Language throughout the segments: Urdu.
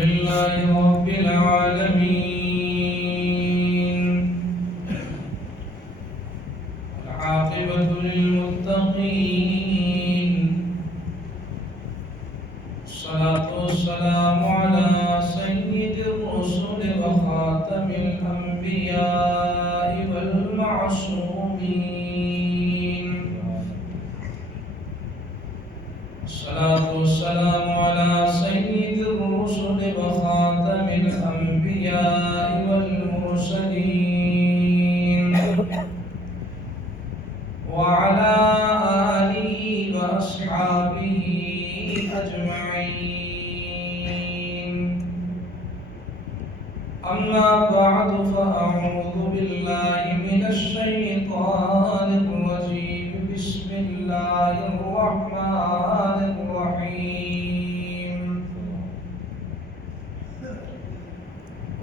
لله رب العالمين والعاقبة للمتقين الصلاة والسلام على سيد الرسل وخاتم الأنبياء والمعصومين الصلاة والسلام على سيد الرسل وخاتم الأنبياء والمرسلين وعلى آله وأصحابه أجمعين. أما بعد فأعوذ بالله من الشيطان الرجيم. بسم الله الرحمن الرحيم.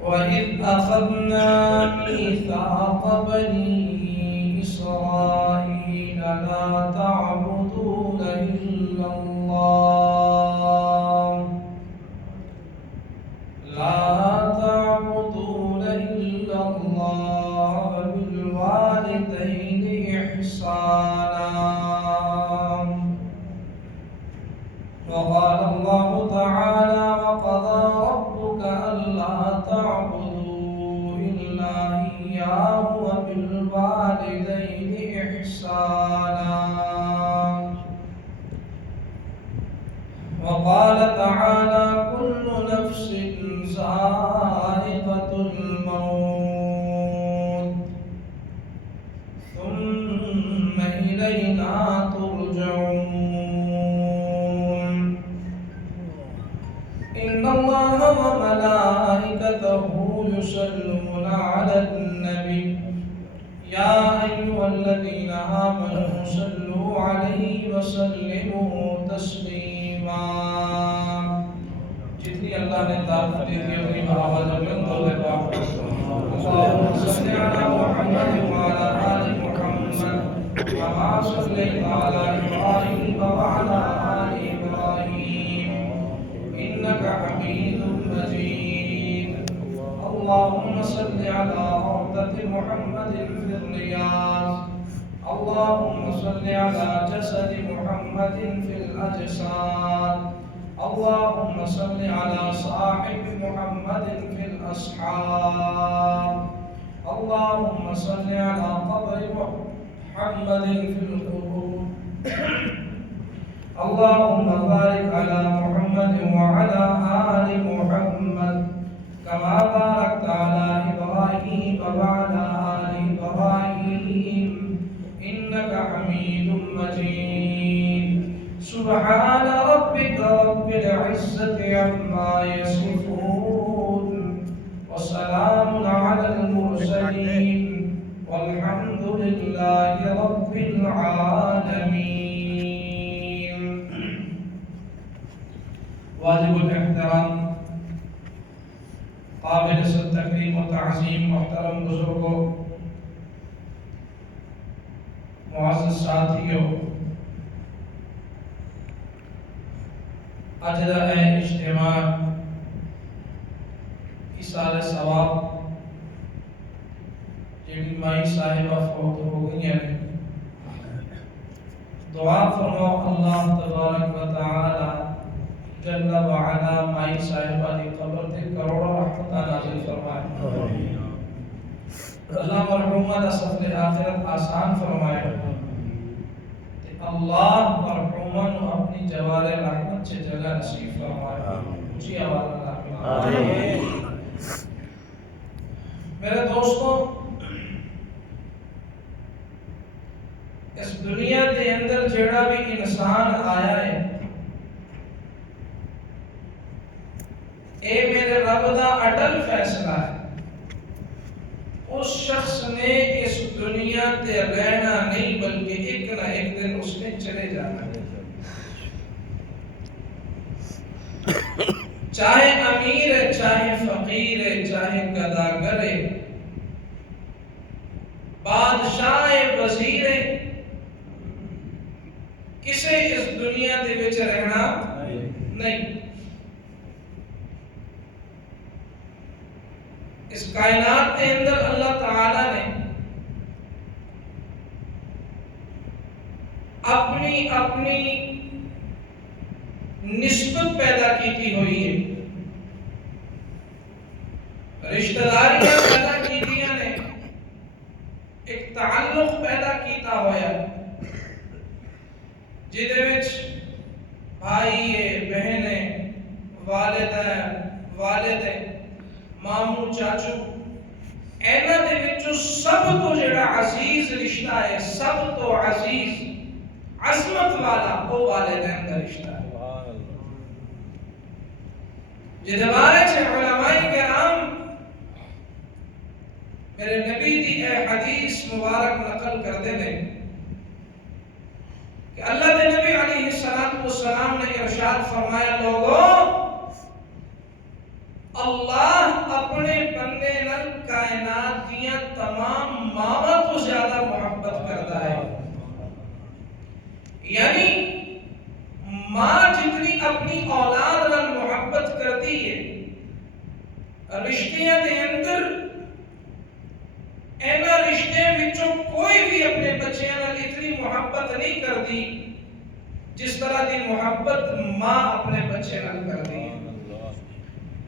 وإذ أخذنا ميثاق بني إسرائيل لا تعبدون إلا الله وبالوالدين إحسانا. وقال الله تعالى: وقضى ربك ألا تعبدوا إلا إياه وبالوالدين إحسانا. وقال تعالى: كل نفس ذائقة الموت ثم إلينا ترجعون. إن الله وملائكته يصلون على النبي يا أيها الذين آمنوا صلوا عليه وسلموا تسليما. جتنی اللہ نے طاقت دی تھی اپنی آواز میں بول دے پاک. اللهم صل على محمد وعلى آل محمد كما صليت على إبراهيم وعلى آل إبراهيم إنك حميد مجيد. اللهم صل على روضة محمد في الرياض. اللهم صل على جسد محمد في الأجساد. اللهم صل على صاحب محمد في الأصحاب. اللهم صل على قبر محمد في القبور. اللهم بارك على محمد وعلى آل محمد كما باركت على إبراهيم وعلى آل إبراهيم إنك حميد مجيد. سبحان ربك رب العزة عما يصفون وسلام على المرسلين والحمد لله رب العالمين. واجب الاحترام قابل التکریم و تعظیم محترم بزرگوں، معزز ساتھیوں، اجزاء اجتماع ایصال ثواب جیڑی مائی صاحبہ فوت ہو گئی ہیں، دعا فرماؤ اللہ تبارک و تعالی جل وعلا مائی صاحبہ دی قبر تے کروڑا رحمتہ نازل فرمائے. اللہ مرحومہ دا سفر آخرت آسان فرمائے. اللہ مرحومہ نو اپنی جوار رحمت سے جگہ نصیب فرمائے. اونچی آواز اللہ آمین. میرے دوستوں، اس دنیا کے اندر جڑا بھی انسان آیا ہے، اے میرے رب دا اٹل فیصلہ ہے. اس شخص نے اس دنیا تے رہنا نہیں بلکہ ایک نہ ایک دن اس نے چلے جانا ہے. چاہے امیر ہے، چاہے فقیر ہے، چاہے گداگر ہے، بادشاہ ہے، وزیر ہے، کسے اس دنیا دے وچ رہنا نہیں. اس کائنات کے اندر اللہ تعالی نے اپنی اپنی نسبت پیدا کی ہوئی ہے، رشتہ داریاں پیدا کیتیاں نے، ایک تعلق پیدا کیتا ہویا جدے وچ بھائی ہے، بہن ہے، والد ہے، والد ہے، ماموں چاچو، اینا دے وچوں سب تو جڑا عزیز رشتہ ہے، سب تو عزیز عظمت والا وہ والدین کا رشتہ ہے، جدے بارے سے علماء کرام میرے نبی دی اے حدیث مبارک نقل کرتے ہیں کہ اللہ کے نبی علیہ السلام نے ارشاد فرمایا، لوگوں اللہ اپنے بندے نال کائنات دیاں تمام ماواں تو زیادہ محبت کرتا ہے، یعنی ماں جتنی اپنی اولاد نال محبت کرتی ہے، رشتیاں دے اندر اینا رشتے وچوں کوئی بھی اپنے بچیاں نال اتنی محبت نہیں کرتی جس طرح دی محبت ماں اپنے بچے نال کرتی ہے۔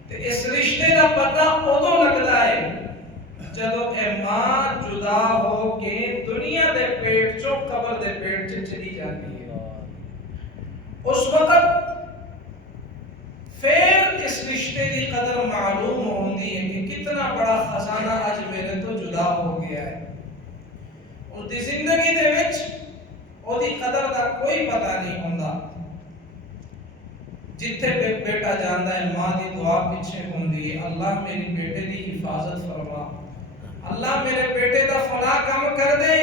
تے اس رشتے دا پتہ ادوں لگدا ہے جدوں اے ماں جدا ہو کے دنیا دے پیٹ چوں قبر دے پیٹ چ چلی جاتی ہے، اس وقت پھر اس رشتے دی قدر معلوم ہوندی ہے کہ کتنا بڑا خزانہ آج میرے تو جدا ہو گیا ہے، اس دی زندگی دے وچ او دی قدر دا کوئی پتہ نہیں ہوندا، جتھے بیٹا جاندا ہے ماں دی دعا پیچھے ہوندی ہے، اللہ میری بیٹے دی حفاظت فرما، اللہ میرے بیٹے دا فلاں کام کر دے،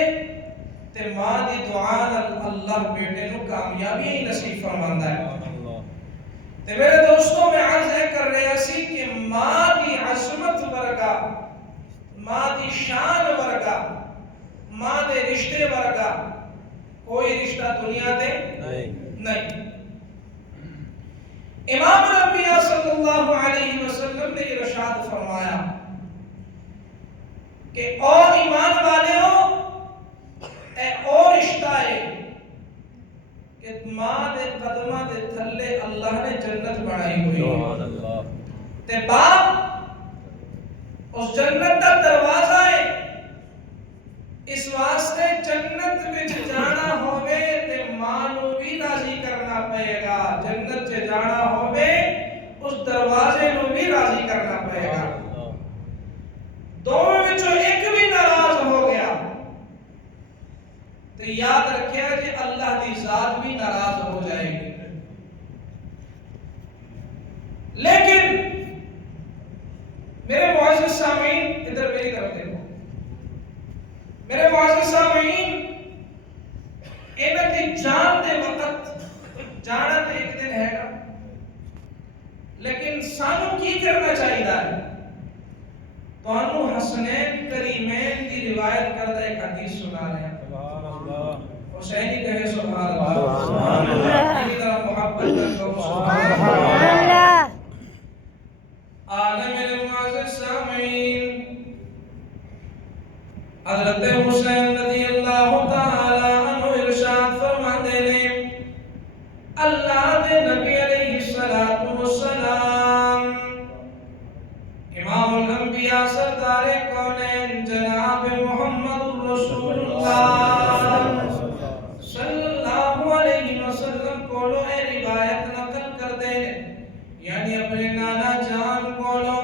تے ماں دی دعا نال اللہ بیٹے نو کامیابی نصیب فرماندا ہے۔ تے میرے دوستوں میں عرض ہے کر رہا سی کہ ماں دی عظمت ورگا، ماں دی شان ورگا، ماں دے رشتے ورگا کوئی رشتہ دنیا دے نہیں۔ امام الانبیاء صلی اللہ علیہ وسلم نے ارشاد فرمایا کہ اور ایمان والے ہو اے اور رشتہ ہے کہ ماں دے قدمہ دے تھلے اللہ نے جنت بنائی ہوئی ہے، تے باپ اس جنت کا دروازہ ہے، اس واسطے جنت وچ جانا ہوئے تے ماں نو بھی راضی کرنا پئے گا، جنت چ جانا ہوئے اس دروازے نو بھی راضی کرنا پئے گا، دونوں وچوں ایک بھی ناراض ہو گیا تو یاد رکھیا کہ اللہ دی ذات بھی ناراض ہو جائے گی۔ لیکن میرے معزز سامعین ادھر میری طرف دیکھو، میرے معزز سامعین انہاں دی جان دے وقت جانا تے ایک دن ہے گا، لیکن سانو کی کرنا چاہیے ہے؟ تانوں حسنین کریمین دی روایت کردہ ایک حدیث سنا رہے ہیں، حسینی کہے سبحان اللہ، سبحان اللہ، کی طرح محبت کرو سبحان اللہ۔ آنے میرے معزز سامعین، حضرت حسین رضی اللہ تعالی عنہ ارشاد فرماتے ہیں، اللہ دے نبی علیہ السلام امام الانبیاء سردار کونین جناب محمد رسول اللہ صلی اللہ علیہ وسلم کولو اے روایت نقل کر دے، یعنی اپنے نانا جان کولو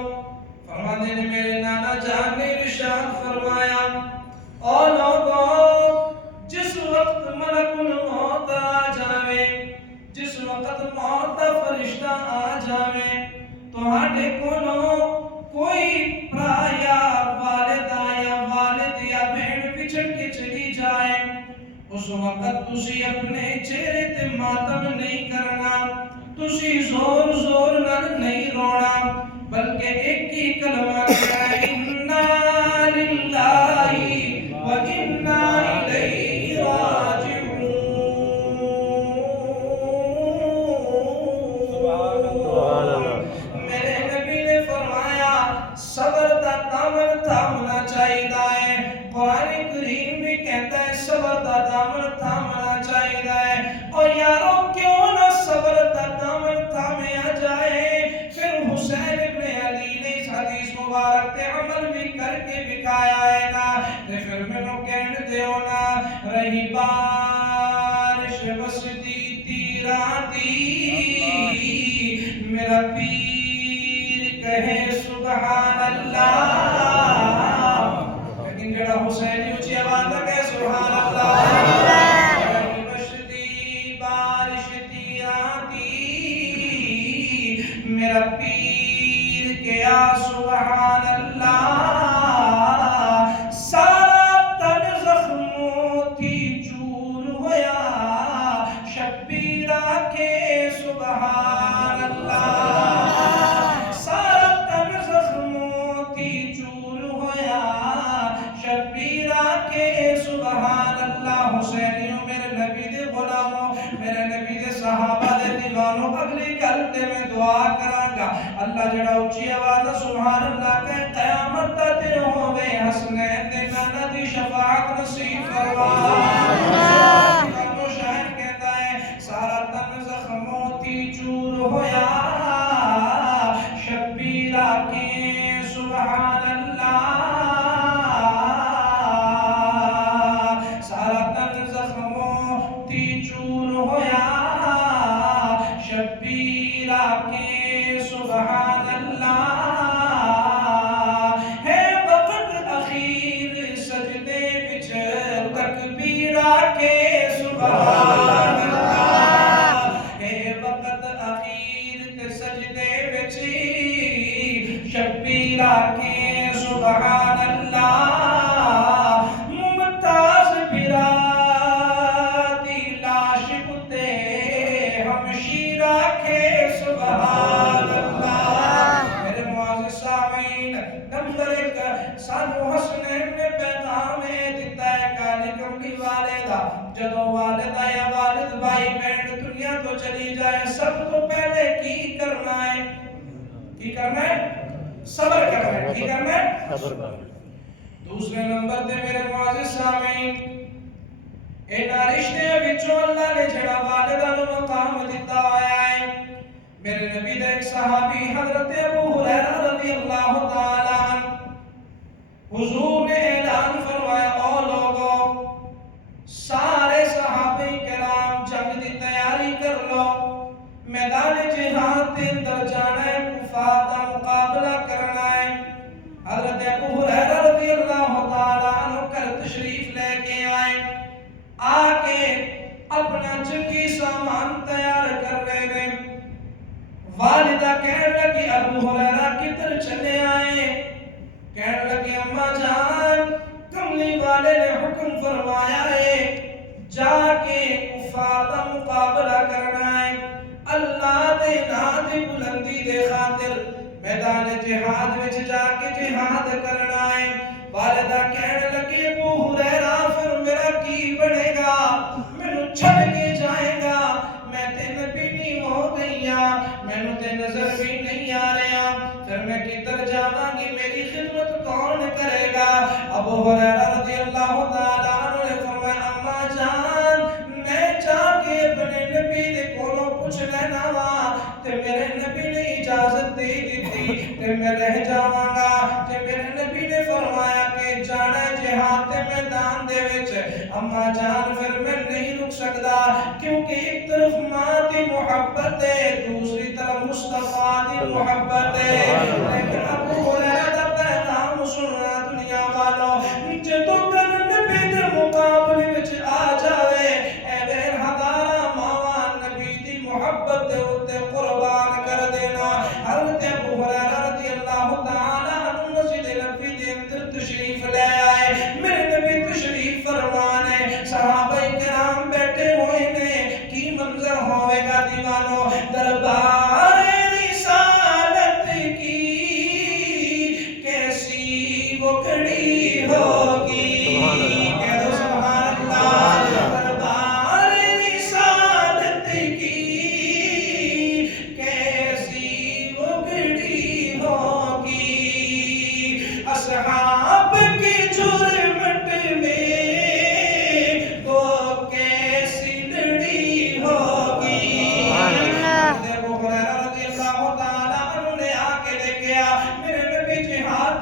فرماتے ہیں، میرے نانا جان نے ارشاد فرمایا، او لوگوں جس وقت ملک الموت آ جاوے، جس وقت موت کا فرشتہ آ جاوے تہاڈے کولوں کوئی بھرا یا والدہ یا والد یا بہن بچھڑ کے چلی جائے، اس وقت تسی اپنے چہرے تے ماتم نہیں کرنا، تسی زور زور نال نہیں رونا، بلکہ ایک ہی کلمہ کہنا، انا للہ و انا الیہ راجعون۔ میرے نبی نے فرمایا صبر دا مبارک تے عمل بھی کر کے بکھایا ہے نا تے پھر مینوں کہن دیو نا رہی بارش وسدی تیراں دی میرا پیر کہے سبحان اللہ لیکن جڑا حسین اونچی آواز نہ کہے سبحان اللہ رہی وسدی بارش تیراں دی میرا پیر کیا سبحان اللہ سارا تن زخموں تھی چور ہویا شبیرہ کے سبحان اللہ سارا تن زخموں تھی چور ہویا شبیرہ کے سبحان اللہ حسینیوں میرے نبی دے غلاموں میرے نبی دے صحابہ دے دیوانوں اگلی گلتے میں دعا کرانگا اللہ جڑا اونچی آواز سبحان اللہ کہ قیامت تے ہوے حسنین دے نانا دی شفاعت نصیب فرما شاعر کہتا ہے سارا تن زخموں تی چور ہویا شبیرہ کے سبحان اللہ سارا تن زخموں تی چور ہویا شبیرہ کے سبحان اللہ ہے وقت اخیر سجدے وچ تکبیرہ کے سبحان اللہ ہے وقت اخیر تے سجدے وچ شبیرہ کے سبحان اللہ ممتاز برا دی لاش اتے ہمشیرہ کے سبحان اللہ میرے معزز سامعین نمبر ایک سانو حسنین نے پیغام دیتا ہے کالی کملی والدہ جدو والدہ یا والد بھائی بہن دنیا تو چلی جائے سب تو پہلے کی کرنا ہے کی کرنا ہے صبر کرنا ہے کی کرنا ہے صبر کرنا ہے دوسرے نمبر تے میرے معزز سامعین اینا رشتے وچوں اللہ نے جڑا والدہ نو مقام دیتا ہویا ہے میرے نبی دے ایک صحابی حضرت ابو ہریرہ رضی اللہ تعالیٰ عنہ حضور نے اعلان فرمایا او لوگو سارے صحابہ کرام جنگ دی تیاری کر لو میدان جہاد کے اندر جانا ہے کفار دا مقابلہ کرنا ہے حضرت ابو ہریرہ رضی اللہ تعالیٰ عنہ کر تشریف لے کے آئے آکے اپنا جنگی سامان تیار کر رہے تھے والدہ کہنے لگی ابو ہریرہ کدھر چلے آئے کہنے لگی اماں جان کملی والے نے حکم فرمایا ہے جا کے کفار دا مقابلہ کرنا ہے اللہ دے نام دی بلندی دے خاطر میدان جہاد وچ جا کے جہاد کرنا ہے والدہ کہنے لگی ابو ہریرہ پھر میرا کی بنے گا مینوں چھڑ کے جائے گا میں تے نبی نہیں ہو گئیا مینوں تے نظر بھی نہیں آ رہا پھر میں کدھر جاواں گی میری خدمت کون کرے گا ابو ہریرہ رضی اللہ تعالیٰ عنہ نے فرمایا اماں جان میں جا کے اپنے نبی دے کولوں پوچھ لینا وا تے میرے نبی نے اجازت دے دیتی تے میں رہ جاواں گا تے میرے نبی نے فرمایا کہ جانا جہاد دے میدان دے وچ اماں جان پھر میں نہیں رک سکدا کیونکہ ایک طرف ماں دی محبت ہے دوسری طرف مصطفیٰ دی محبت ہے لیکن ابو ہریرہ دا پیغام سننا دنیا والوں جدوں گل نبی دے مقابلے وچ آ جاوے اے بہن ہزاراں ماواں نبی دی محبت دے اوتے قربان کر دینا حضرت ابو ہریرہ رضی اللہ تعالیٰ عنہ مسجد نبوی دے اندر تشریف لے آئے میرے نبی تشریف فرمانے صحابہ کرام بیٹھے ہوئے نے کی منظر ہوئے گا دیوانوں دربار رسالت کی کیسی وہ کھڑی ہوگی کہہ دو سبحان اللہ دربار رسالت کی کیسی وہ کھڑی ہوگی اصحاب کی جرمٹ میں وہ کیسی لڑی ہوگی ابو ہریرہ رضی اللہ تعالیٰ عنہ نے آ کے دیکھا میرے نبی جہاد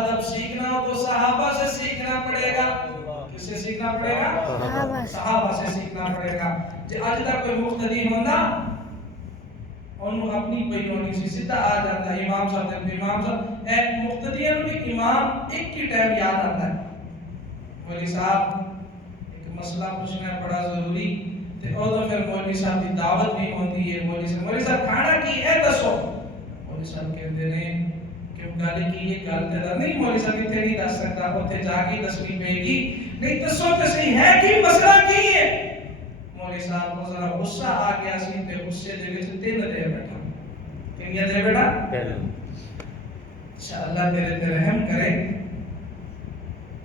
ادب سیکھنا ہو تو صحابہ سے سیکھنا پڑے گا. کس سے سیکھنا پڑے گا؟ صحابہ سے سیکھنا پڑے گا. جے اج تک کوئی مقتدی ہوندا انہوں اپنی پئی ہونی سی سیدھا آ جاتا ہے امام صاحب نے امام صاحب اے مقتدیاں نوں بھی امام ایک ہی ٹائم یاد آتا ہے. مولوی صاحب ایک مسئلہ پوچھنا ہے بڑا ضروری تے اودوں پھر مولوی صاحب دی دعوت بھی ہوندی ہے. مولوی صاحب کھانا کی ہے دسو. مولوی صاحب کہندے نے کہ گل کی یہ گل تے نہیں مولوی صاحب اتنے نہیں دس سکتا اوتھے جا کے دسنی پے گی. نہیں دسو تے صحیح ہے کہ مسئلہ کی ہے. مولوی صاحب کو ذرا غصہ آ گیا سی تے غصے دے وچ تین دے بیٹھا. کنیا دے بیٹا انشاءاللہ تیرے تے رحم کرے.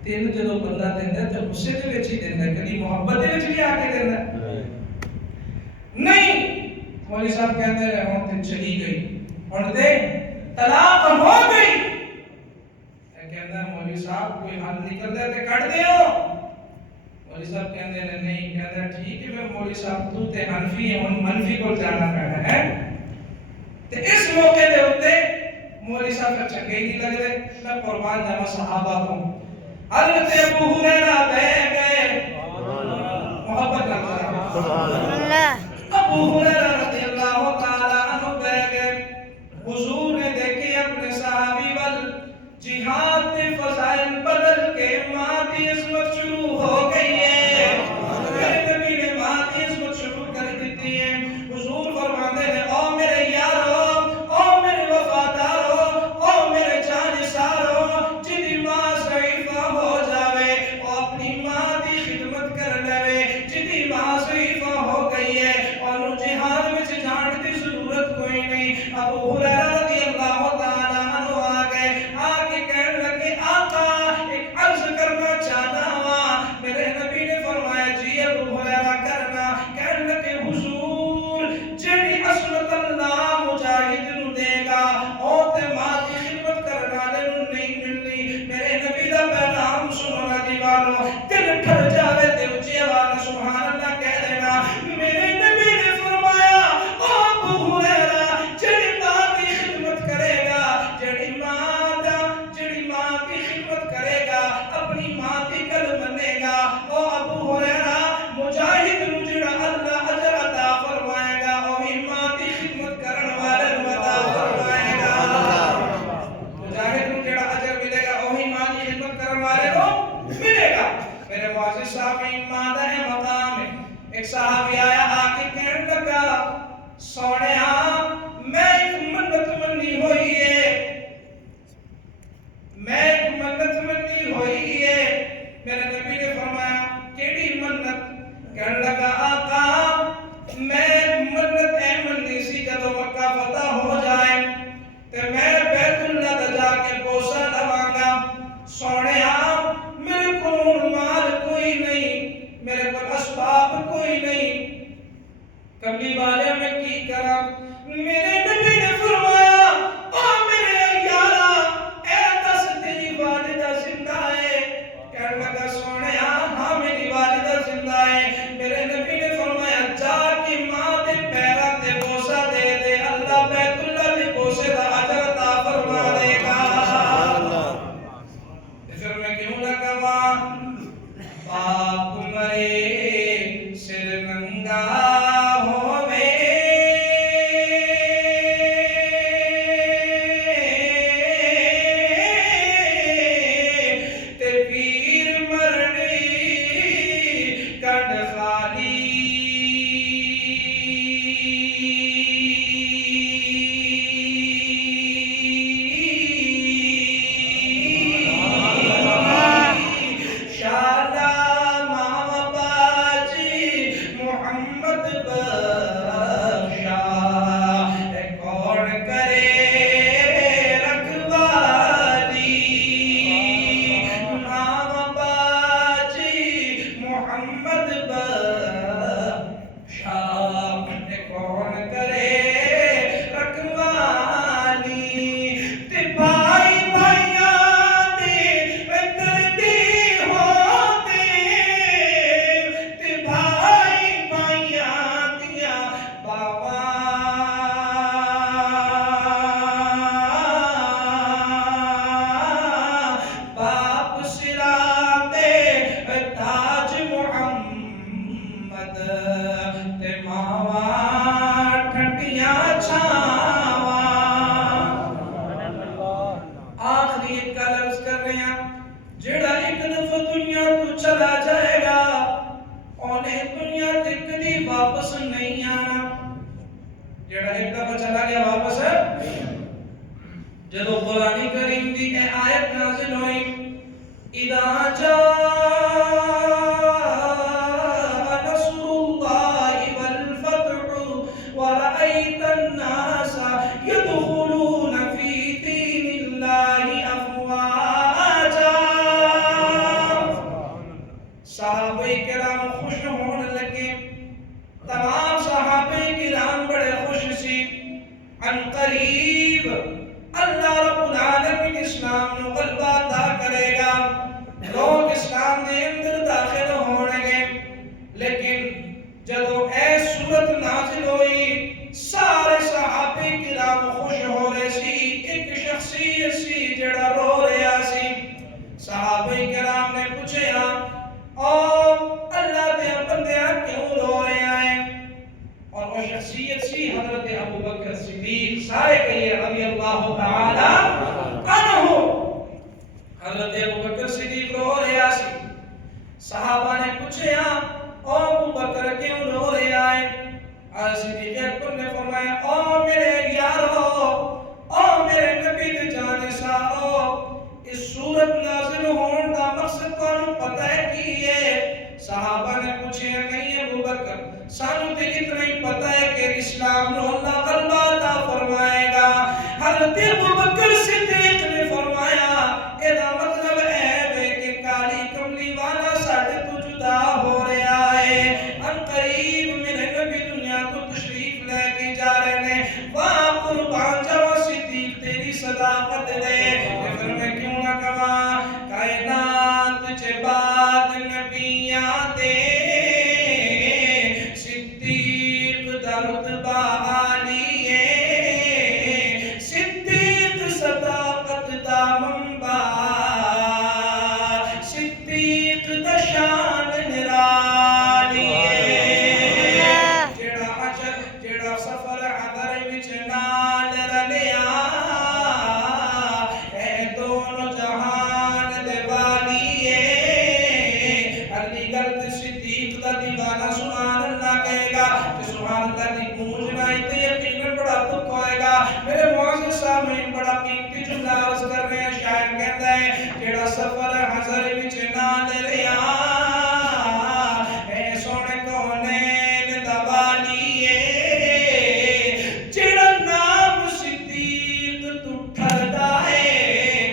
تین جدوں بندہ دیندا تے غصے دے وچ ہی دیندا کبھی محبت دے وچ بھی آ کے دیندا نہیں. مولوی صاحب کہندے رہے ہن تے چلی گئی ہن تے طلاق ہو گئی. کہندا مولوی صاحب کوئی حل نکل دے تے کٹ دیو. مولوی صاحب کہندے نے نہیں. کہندا ٹھیک ہے پھر مولوی صاحب تو تے حنفی ہے ہن منفی کول جانا پینا ہے. تے اس موقع دے اوتے مولوی صاحب چنگے نہیں لگ رہے. میں قربان جاواں صحابہ کو حضرت ابو ہریرہ بیٹھ گئے. محبت نال سبحان اللہ. ابو ہریرہ رضی اللہ تعالی عنہ بیٹھ گئے. حضور نے دیکھے اپنے صحابی وال جہاد کے فضائل بدل کے ماں کی عظمت شروع ہو گئی ہے. میرے نبی نے ماں کی عظمت شروع کر دیتی ہے. حضور فرماتے ہیں او میرے یارو او میرے وفادارو او میرے جانثارو جدی ماں ضعیفہ ہو جاوے او اپنی ماں کی خدمت کر لے. جدی ماں ضعیفہ ہو گئی ہے اور جہاد میں جان کی ضرورت کوئی نہیں. ابو ہریرہ رضی اللہ تعالی عنہ آ گئے. آ کے کہنے لگے آقا ایک عرض کرنا چاہتا ہوں. میرے نبی نے فرمایا جی ابو ہریرہ کرنا. کہنے لگے حضور جڑی عصمت اللہ مجاہد نو دے گا او تے ماں کی خدمت کرنے والے نو نہیں ملنی. میرے نبی دا پیغام سننا دیوانو دل ٹھر جاوے تے اونچی آواز سبحان اللہ کہہ دینا. میرے نبی نے فرمایا او ابو ہریرہ جڑی ماں کی خدمت کرے گا جڑی ماں کی خدمت کرے گا اپنی ماں کی گل منے گا او ابو ہریرہ مجاہد نو جڑا اللہ اجر عطا فرمائے گا وہی ماں کی خدمت کرن والے نو عطا فرمائے گا. مجاہد نو جڑا اجر ملے گا وہی ماں کی خدمت کرن والے کو ملے گا. میرے معزز صاحب ماں دا ہے مقام ہے. ایک صحابی آیا آ کے کہنے لگا سونیا میں ایک منت منی ہوئی ہے. میں ایک منت منی ہوئی ہے. میرے نبی نے فرمایا کیڑی منت؟ کہنے لگا آقا میں منت اے منی سی جدو مکہ فتح ہو جائے تے میں بیت اللہ تے جا کے بوسہ لواں گا. سونیا میرے کول مال کوئی نہیں میرے کول اسباب کوئی نہیں کبھی والے میں کی کرا. میرے نبی نے فرمایا او میرے یارا اے دس تیری والدہ زندہ ہے. کہنے لگا سونے کرنے جڑا ایک دفعہ دنیا تو چلا جائے گا انہیں دنیا تے کدی واپس نہیں آنا. جڑا ایک دفعہ چلا گیا واپس جدو قرآن کریم دی اے آیت نازل ہوئی اذا جاء نصر اللہ والفتح ورأیت الناس يدخلون فی دین اللہ افواجا. صحابہ کرام خوش ہونے لگے. تمام صحابہ کرام بڑے خوش سی. عن قریب اللہ رب العالمین اسلام نو غلبہ عطا کرے گا. لوگ اسلام دے اندر داخل ہونے گے. لیکن جدو اے سورت نازل ہوئی سارے صحابہ کرام خوش ہو رہے سی. ایک شخصیت سی جڑا رو رہا سی. صحابہ کرام نے پوچھا اور اللہ دے بندیاں کیوں رو رہے ہیں؟ اور وہ شخصیت سی حضرت ابو بکر صدیق. سارے کہیے رضی اللہ تعالی عنہ. حضرت ابو بکر صدیق رو رہا سی. صحابہ نے پوچھا او ابو بکر کیوں رو رہا ہے؟ حضرت صدیق اکبر نے فرمایا او میرے یارو او میرے نبی دے جانے سارو اس سورت نازل ہون دا مقصد کو پتہ ہے کی ہے؟ صحابہ نے پوچھا نہیں ابو بکر سانو تے اتنا ہی پتہ ہے کہ اسلام نو اللہ غلبہ عطا فرمائے گا. حضرت ابو بکر صدیق نے فرمایا ادا مطلب ہے کہ کالی کملی والا ساڈے تو جدا ہو رہا ہے. ان قریب میرے نبی دنیا کو تشریف لے کے جا رہے ہیں. واہ قربان جاواں صدیق تیری صداقت دے. پھر میں کیوں نہ کہاں کائنات چ بعد نبیاں دے صدیق دا رتبہ عالی ہے. صدیق صداقت دا منبع صدیق دا شان نرالی ہے. جڑا سفر حضر وچ نال رلیا اے دونوں جہان دے والی ہے. اگلی گل تے صدیق دا دیوانہ سبحان اللہ کہے گا کہ سبحان اللہ دی گونج نائی تے یقیناً بڑا دکھ ہوئے گا. میرے معزز سامعین بڑا قیمتی جملہ عرض کر رہے ہیں. شاعر کہتا ہے جڑا سفر حضر وچ نال رہیا اے سونے کونین دا والی ہے. جڑا نام صدیق تو ٹھردا ہے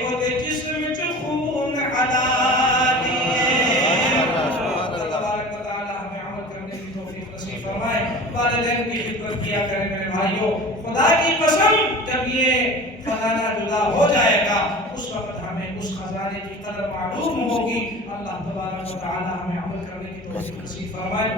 او دے جسم وچ خون حلالی ہے. اللہ تبارک و تعالی ہمیں عمل کرنے کی توفیق نصیب فرمائے. والدین کی خدمت کیا کریں میرے بھائیوں. خدا کی قسم جب یہ خزانہ جدا ہو جائے گا اس وقت ہمیں اس خزانے کی قدر معلوم ہوگی. اللہ تبارک و تعالی ہمیں عمل کرنے کی توفیق نصیب فرمائے.